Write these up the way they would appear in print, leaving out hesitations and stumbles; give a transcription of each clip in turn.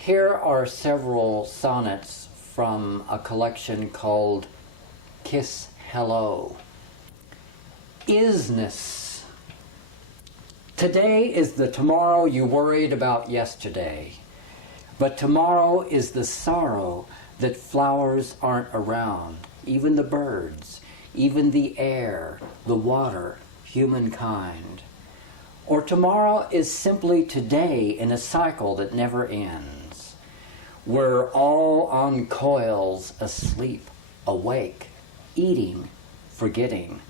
Here are several sonnets from a collection called Kiss Hello. Isness. Today is the tomorrow you worried about yesterday, but tomorrow is the sorrow that flowers aren't around, even the birds, even the air, the water, humankind. Or tomorrow is simply today in a cycle that never ends. We're all on coils, asleep, awake, eating, forgetting,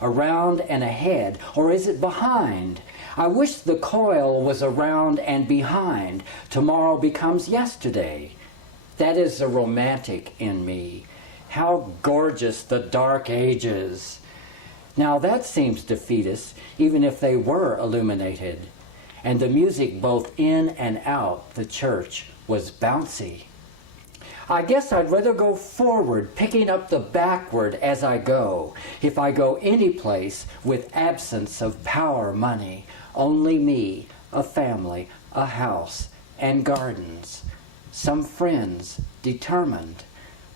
around and ahead, or is it behind? I wish the coil was around and behind. Tomorrow becomes yesterday. That is the romantic in me. How gorgeous the dark ages. Now that seems defeatist, even if they were illuminated. And the music both in and out the church was bouncy. I guess I'd rather go forward, picking up the backward as I go. If I go any place with absence of power, money, only me, a family, a house, and gardens. Some friends, determined,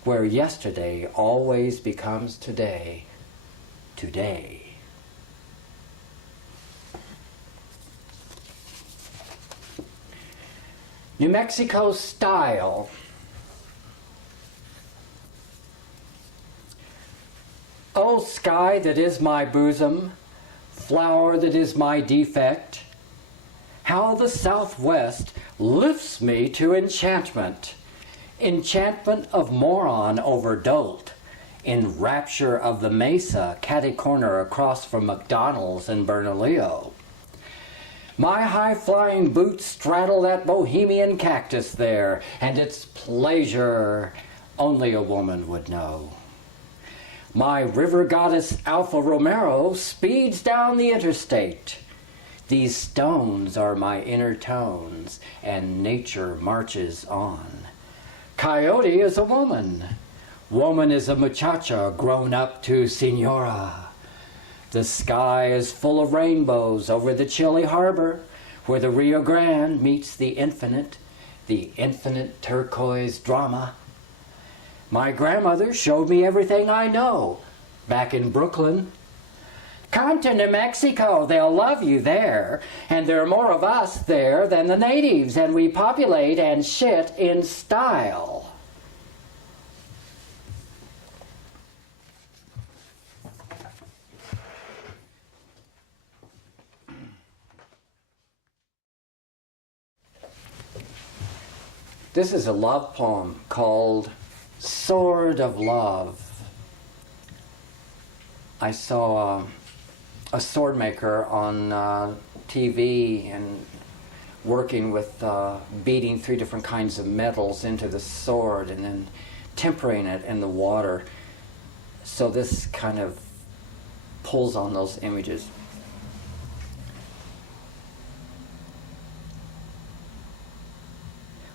where yesterday always becomes today. Today. New Mexico style. O sky that is my bosom, flower that is my defect, how the southwest lifts me to enchantment, enchantment of moron over dolt, in rapture of the mesa catty corner across from McDonald's in Bernalillo. My high-flying boots straddle that bohemian cactus there, and its pleasure only a woman would know. My river goddess Alfa Romero speeds down the interstate. These stones are my inner tones, and nature marches on. Coyote is a woman. Woman is a muchacha grown up to senora. The sky is full of rainbows over the chilly harbor, where the Rio Grande meets the infinite turquoise drama. My grandmother showed me everything I know back in Brooklyn. Come to New Mexico, they'll love you there, and there are more of us there than the natives, and we populate and shit in style. This is a love poem called Sword of Love. I saw a sword maker on TV and working with beating 3 different kinds of metals into the sword and then tempering it in the water. So this kind of pulls on those images.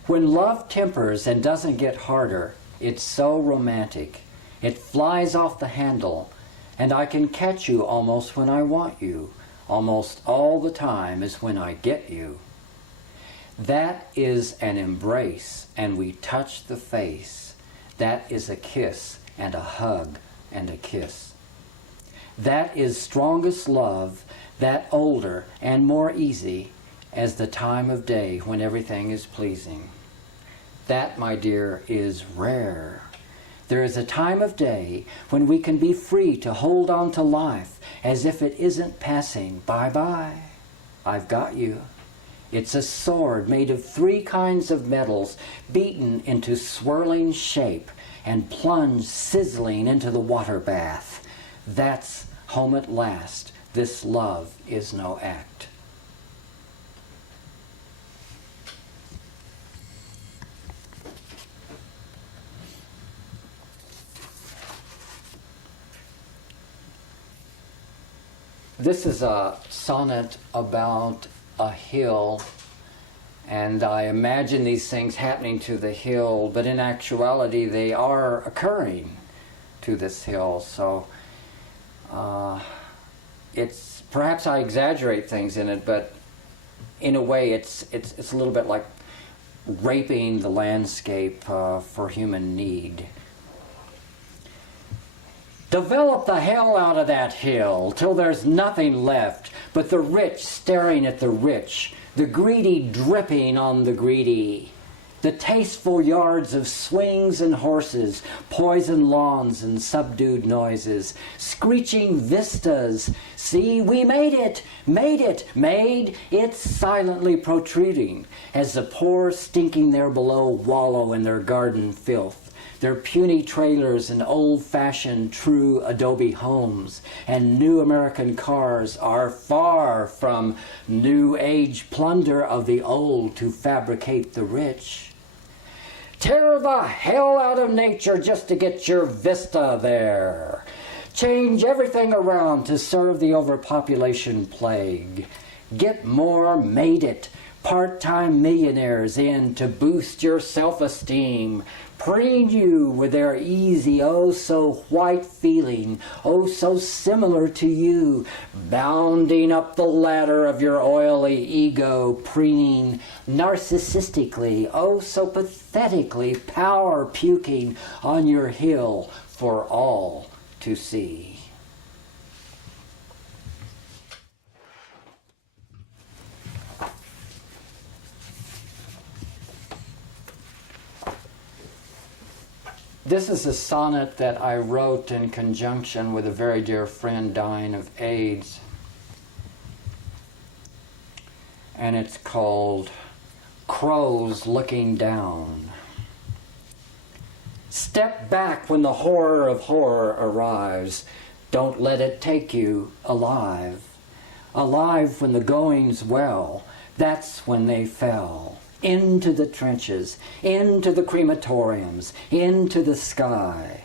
When love tempers and doesn't get harder, it's so romantic. It flies off the handle, and I can catch you almost when I want you. Almost all the time is when I get you. That is an embrace, and we touch the face. That is a kiss, and a hug, and a kiss. That is strongest love, that older and more easy as the time of day when everything is pleasing. That, my dear, is rare. There is a time of day when we can be free to hold on to life as if it isn't passing. Bye-bye. I've got you. It's a sword made of 3 kinds of metals beaten into swirling shape and plunged sizzling into the water bath. That's home at last. This love is no act. This is a sonnet about a hill, and I imagine these things happening to the hill, but in actuality they are occurring to this hill. So it's perhaps I exaggerate things in it, but in a way it's a little bit like raping the landscape for human need. Develop the hell out of that hill till there's nothing left but the rich staring at the rich, the greedy dripping on the greedy, the tasteful yards of swings and horses, poison lawns and subdued noises, screeching vistas. See, we made it, made it silently protruding as the poor stinking there below wallow in their garden filth. Their puny trailers and old-fashioned true adobe homes and new American cars are far from new age plunder of the old to fabricate the rich. Tear the hell out of nature just to get your vista there. Change everything around to serve the overpopulation plague. Get more made it part-time millionaires in to boost your self-esteem. Preen you with their easy, oh so white feeling, oh so similar to you, bounding up the ladder of your oily ego, preening narcissistically, oh so pathetically, power puking on your hill for all to see. This is a sonnet that I wrote in conjunction with a very dear friend dying of AIDS. And it's called Crows Looking Down. Step back when the horror of horror arrives. Don't let it take you alive. Alive when the going's well. That's when they fell. Into the trenches, into the crematoriums, into the sky.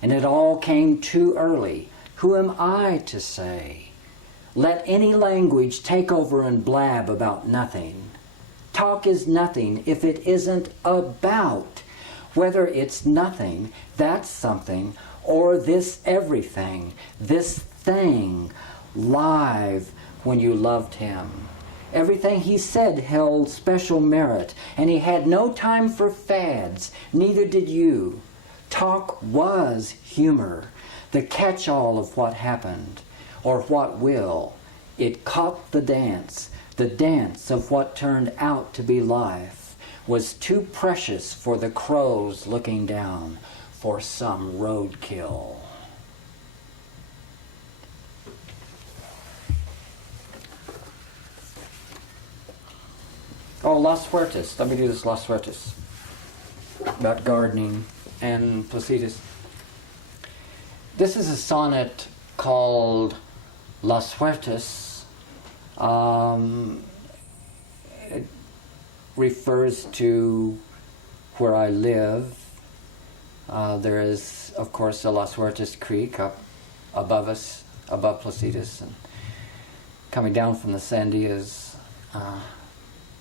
And it all came too early. Who am I to say? Let any language take over and blab about nothing. Talk is nothing if it isn't about. Whether it's nothing, that's something, or this everything, this thing, live when you loved him. Everything he said held special merit, and he had no time for fads, neither did you. Talk was humor, the catch-all of what happened, or what will. It caught the dance of what turned out to be life, was too precious for the crows looking down for some roadkill. Oh, Las Fuentes. Let me do this Las Fuentes. About gardening and Placitas. This is a sonnet called Las Fuentes. It refers to where I live. There is, of course, the Las Fuentes Creek up above us, above Placitas, and coming down from the Sandias.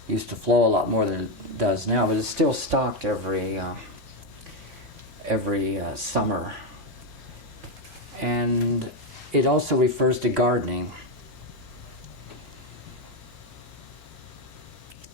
Used to flow a lot more than it does now, but it's still stocked every summer. And it also refers to gardening.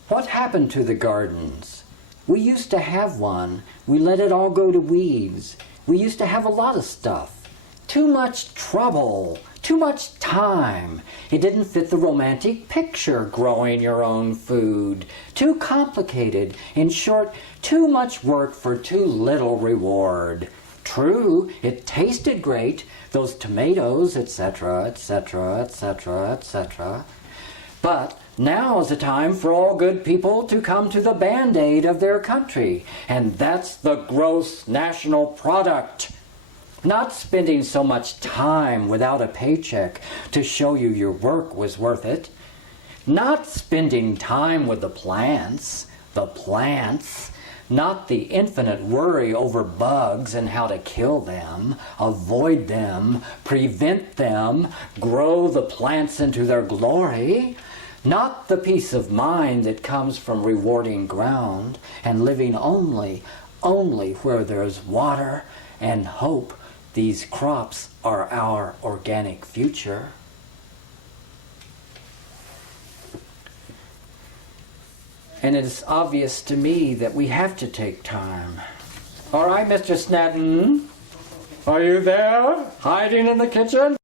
What happened to the gardens? We used to have one. We let it all go to weeds. We used to have a lot of stuff. Too much trouble. Too much time. It didn't fit the romantic picture, growing your own food. Too complicated. In short, too much work for too little reward. True, it tasted great, those tomatoes, etc., etc., etc., etc. But now is the time for all good people to come to the Band-Aid of their country, and that's the gross national product. Not spending so much time without a paycheck to show you your work was worth it. Not spending time with the plants, not the infinite worry over bugs and how to kill them, avoid them, prevent them, grow the plants into their glory. Not the peace of mind that comes from rewarding ground and living only where there's water and hope. These crops are our organic future. And it is obvious to me that we have to take time. All right, Mr. Snedden? Are you there? Hiding in the kitchen?